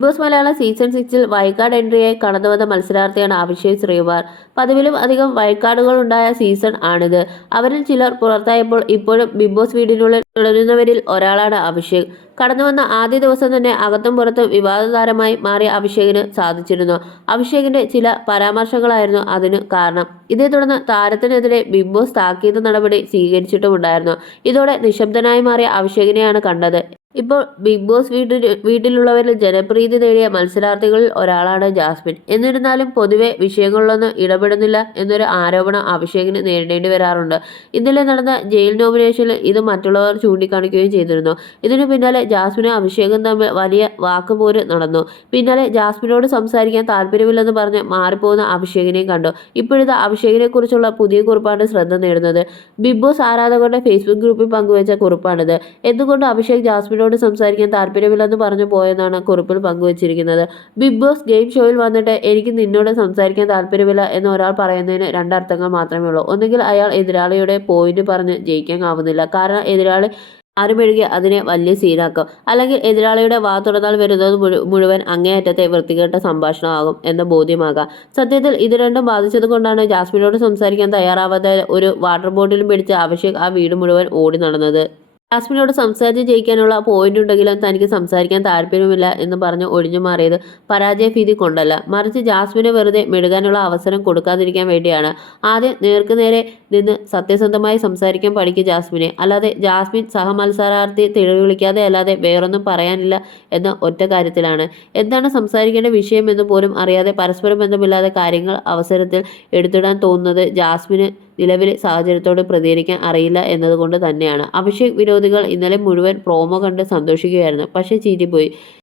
Boss Malayalam season സിക്സിൽ വൈകാർഡ് എൻട്രിയായി കടന്നുവന്ന മത്സരാർത്ഥിയാണ് അഭിഷേക് ശ്രീകുമാർ. പതിവിലും അധികം വൈകാർഡുകൾ ഉണ്ടായ സീസൺ ആണിത്. അവരിൽ ചിലർ പുറത്തായപ്പോൾ ഇപ്പോഴും ബിഗ് ബോസ് വീടിനുള്ളിൽ തുടരുന്നവരിൽ ഒരാളാണ് അഭിഷേക്. കടന്നു വന്ന ആദ്യ ദിവസം തന്നെ അകത്തും പുറത്തും വിവാദ താരമായി മാറിയ അഭിഷേകിന് സാധിച്ചിരുന്നു. അഭിഷേകിന്റെ ചില പരാമർശങ്ങളായിരുന്നു അതിന് കാരണം. ഇതേ തുടർന്ന് താരത്തിനെതിരെ ബിഗ് ബോസ് താക്കീത് നടപടി സ്വീകരിച്ചിട്ടുമുണ്ടായിരുന്നു. ഇതോടെ നിശബ്ദനായി മാറിയ അഭിഷേകിനെയാണ് കണ്ടത്. ഇപ്പോൾ ബിഗ് ബോസ് വീട്ടിൽ വീട്ടിലുള്ളവരിൽ ജനപ്രീതി നേടിയ മത്സരാർത്ഥികളിൽ ഒരാളാണ് ജാസ്മിൻ. എന്നിരുന്നാലും പൊതുവെ വിഷയങ്ങളിലൊന്നും ഇടപെടുന്നില്ല എന്നൊരു ആരോപണം അഭിഷേകിന് നേരിടേണ്ടി വരാറുണ്ട്. ഇന്നലെ നടന്ന ജയിൽ നോമിനേഷനിൽ ഇത് മറ്റുള്ളവർ ചൂണ്ടിക്കാണിക്കുകയും ചെയ്തിരുന്നു. ഇതിനു പിന്നാലെ ജാസ്മിനും അഭിഷേകും തമ്മിൽ വലിയ വാക്കുപോര് നടന്നു. പിന്നാലെ ജാസ്മിനോട് സംസാരിക്കാൻ താല്പര്യമില്ലെന്ന് പറഞ്ഞ് മാറിപ്പോകുന്ന അഭിഷേകിനെയും കണ്ടു. ഇപ്പോഴത്തെ അഭിഷേകിനെ കുറിച്ചുള്ള പുതിയ കുറിപ്പാണ് ശ്രദ്ധ നേടുന്നത്. ബിഗ് ബോസ് ആരാധകരുടെ ഫേസ്ബുക്ക് ഗ്രൂപ്പിൽ പങ്കുവച്ച കുറിപ്പാണിത്. എന്തുകൊണ്ട് അഭിഷേക് ജാസ്മിനോട് സംസാരിക്കാൻ താല്പര്യമില്ലെന്ന് പറഞ്ഞു പോയെന്നാണ് കുറിപ്പിൽ പങ്കുവച്ചിരിക്കുന്നത്. ബിഗ് ബോസ് ഗെയിം ഷോയിൽ വന്നിട്ട് എനിക്ക് നിന്നോട് സംസാരിക്കാൻ താല്പര്യമില്ല എന്ന് ഒരാൾ പറയുന്നതിന് രണ്ടർത്ഥങ്ങൾ മാത്രമേ ഉള്ളൂ. ഒന്നുകിൽ അയാൾ എതിരാളിയുടെ പോയിന്റ് പറഞ്ഞ് ജയിക്കാൻ ആവുന്നില്ല കാരണം എതിരാളി ആരുമെഴുകി അതിനെ വലിയ സീനാക്കും. അല്ലെങ്കിൽ എതിരാളിയുടെ വാ തുറന്നാൽ വരുന്നത് മുഴുവൻ അങ്ങേയറ്റത്തെ വൃത്തികെട്ട സംഭാഷണമാകും എന്ന ബോധ്യമാകാം. സത്യത്തിൽ ഇത് രണ്ടും ബാധിച്ചത് കൊണ്ടാണ് ജാസ്മിനോട് സംസാരിക്കാൻ തയ്യാറാവാതെ ഒരു വാട്ടർ ബോട്ടിലും പിടിച്ച് അഭിഷേക് ആ വീട് മുഴുവൻ ഓടി നടന്നത്. ജാസ്മിനോട് സംസാരിച്ച് ജയിക്കാനുള്ള പോയിന്റ് ഉണ്ടെങ്കിലും തനിക്ക് സംസാരിക്കാൻ താല്പര്യമില്ല എന്ന് പറഞ്ഞ് ഒഴിഞ്ഞു മാറിയത് പരാജയ ഭീതി കൊണ്ടല്ല. മറിച്ച് ജാസ്മിനെ വെറുതെ മെഴുകാനുള്ള അവസരം കൊടുക്കാതിരിക്കാൻ വേണ്ടിയാണ്. ആദ്യം നേർക്കുനേരെ നിന്ന് സത്യസന്ധമായി സംസാരിക്കാൻ പഠിക്കും ജാസ്മിനെ. അല്ലാതെ ജാസ്മിൻ സഹമത്സരാർത്ഥി തിഴി വിളിക്കാതെ അല്ലാതെ വേറൊന്നും പറയാനില്ല എന്ന ഒറ്റ കാര്യത്തിലാണ്. എന്താണ് സംസാരിക്കേണ്ട വിഷയം എന്ന് പോലും അറിയാതെ പരസ്പരം ബന്ധമില്ലാതെ കാര്യങ്ങൾ അവസരത്തിൽ എടുത്തിടാൻ തോന്നുന്നത് ജാസ്മിന് നിലവിലെ സാഹചര്യത്തോട് പ്രതികരിക്കാൻ അറിയില്ല എന്നതുകൊണ്ട് തന്നെയാണ്. അഭിഷേക് വിരോധികൾ ഇന്നലെ മുഴുവൻ പ്രോമോ കണ്ട് സന്തോഷിക്കുകയായിരുന്നു. പക്ഷേ ചീറ്റിപ്പോയി